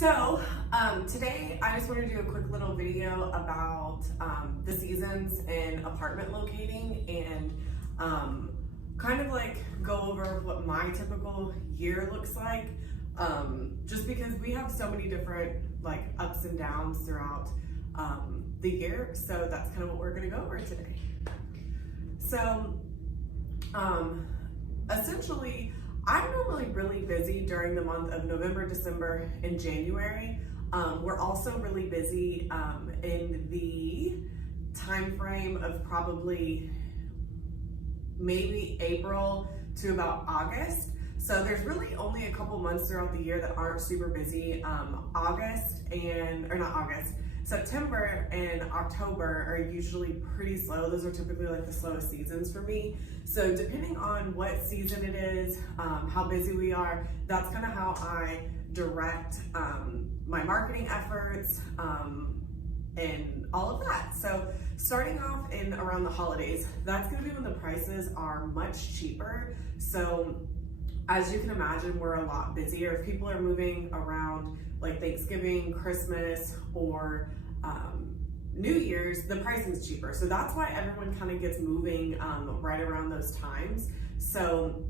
Today I just want to do a quick little video about the seasons in apartment locating and kind of like go over what my typical year looks like, just because we have so many different like ups and downs throughout the year. So that's kind of what we're going to go over today. So essentially, I'm normally really busy during the month of November, December, and January. We're also really busy in the time frame of probably maybe April to about August. So there's really only a couple months throughout the year that aren't super busy. September and October are usually pretty slow. Those are typically like the slowest seasons for me. So depending on what season it is, how busy we are, that's kind of how I direct my marketing efforts and all of that. So starting off in around the holidays, that's gonna be when the prices are much cheaper. So as you can imagine, we're a lot busier. If people are moving around like Thanksgiving, Christmas, or New Year's, the pricing's cheaper. So that's why everyone kind of gets moving right around those times. So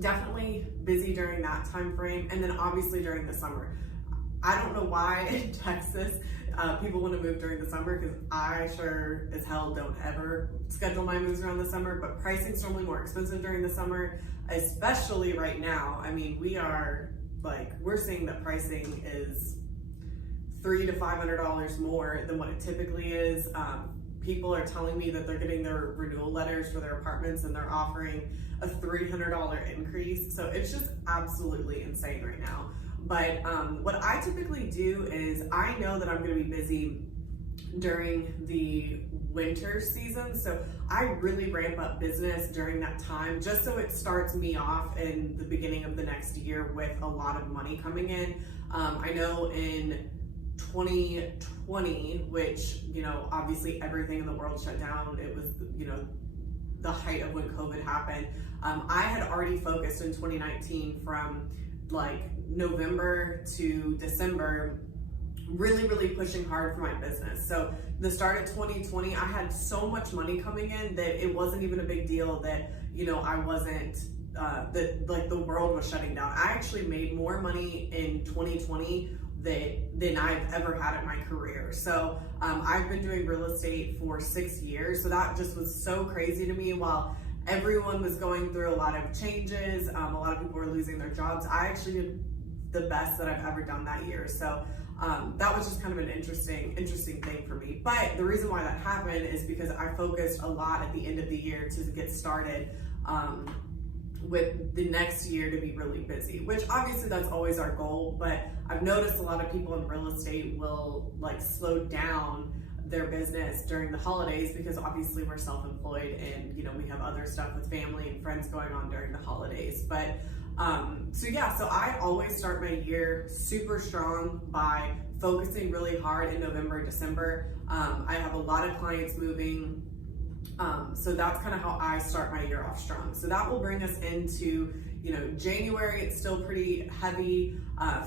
definitely busy during that time frame. And then obviously during the summer. I don't know why in Texas people want to move during the summer, because I sure as hell don't ever schedule my moves around the summer, but pricing's normally more expensive during the summer, especially right now. I mean, we're seeing that pricing is $300 to $500 more than what it typically is. People are telling me that they're getting their renewal letters for their apartments and they're offering a $300 increase. So it's just absolutely insane right now. But what I typically do is I know that I'm going to be busy during the winter season. So I really ramp up business during that time, just so it starts me off in the beginning of the next year with a lot of money coming in. I know in 2020, which, obviously everything in the world shut down. It was, the height of when COVID happened. I had already focused in 2019 from like November to December, really pushing hard for my business. So the start of 2020, I had so much money coming in that it wasn't even a big deal that, I wasn't, that like the world was shutting down. I actually made more money in 2020 than I've ever had in my career. So I've been doing real estate for 6 years. So that just was so crazy to me. While everyone was going through a lot of changes, a lot of people were losing their jobs, I actually did the best that I've ever done that year. So that was just kind of an interesting thing for me. But the reason why that happened is because I focused a lot at the end of the year to get started with the next year to be really busy, which obviously that's always our goal. But I've noticed a lot of people in real estate will like slow down their business during the holidays, because obviously we're self-employed and we have other stuff with family and friends going on during the holidays. But so I always start my year super strong by focusing really hard in November, December. I have a lot of clients moving. So that's kind of how I start my year off strong. So that will bring us into, January, it's still pretty heavy.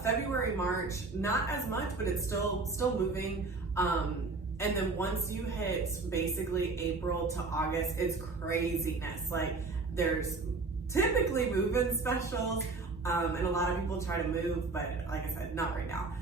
February, March, not as much, but it's still moving. And then once you hit basically April to August, it's craziness. Like there's typically move-in specials, and a lot of people try to move, but like I said, not right now.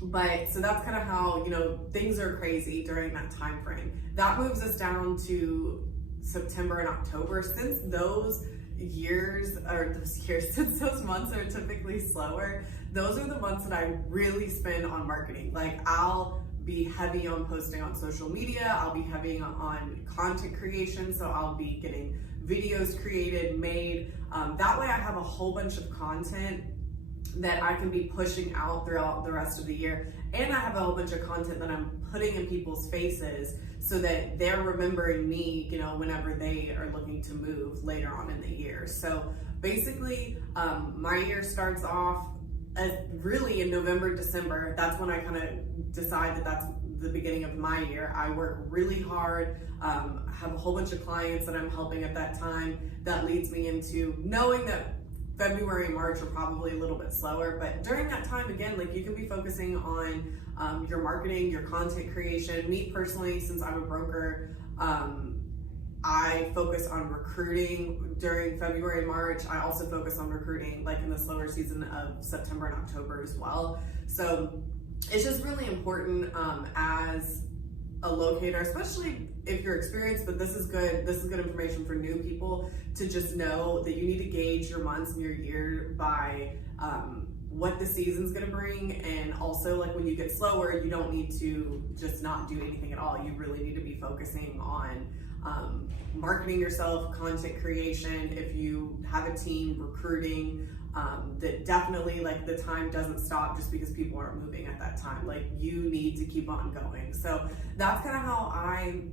But so that's kind of how, things are crazy during that time frame. That moves us down to September and October. Since those since those months are typically slower, those are the months that I really spend on marketing. Like I'll be heavy on posting on social media. I'll be heavy on content creation. So I'll be getting videos created, made. That way I have a whole bunch of content that I can be pushing out throughout the rest of the year. And I have a whole bunch of content that I'm putting in people's faces so that they're remembering me, whenever they are looking to move later on in the year. So basically, my year starts off really in November, December. That's when I kind of decide that that's the beginning of my year. I work really hard, have a whole bunch of clients that I'm helping at that time. That leads me into knowing that February and March are probably a little bit slower, but during that time, again, like you can be focusing on your marketing, your content creation. Me personally, since I'm a broker, I focus on recruiting during February and March. I also focus on recruiting like in the slower season of September and October as well. So it's just really important as a locator, especially if you're experienced, but this is good information for new people to just know that you need to gauge your months and your year by what the season's gonna bring. And also, like when you get slower, you don't need to just not do anything at all. You really need to be focusing on marketing yourself, content creation. If you have a team, recruiting, that definitely like the time doesn't stop just because people aren't moving at that time. Like you need to keep on going. So that's kind of how I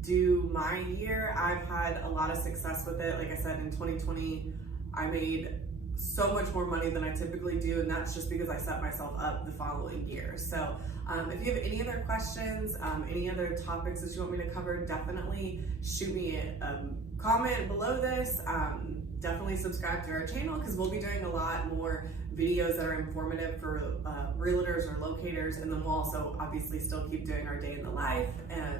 do my year. I've had a lot of success with it. Like I said, in 2020, I made so much more money than I typically do, and that's just because I set myself up the following year. So if you have any other questions, any other topics that you want me to cover, definitely shoot me a comment below this. Definitely subscribe to our channel because we'll be doing a lot more videos that are informative for realtors or locators, and then we'll also obviously still keep doing our day in the life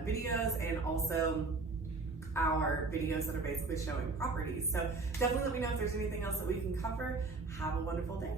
videos, and also our videos that are basically showing properties. So definitely let me know if there's anything else that we can cover. Have a wonderful day.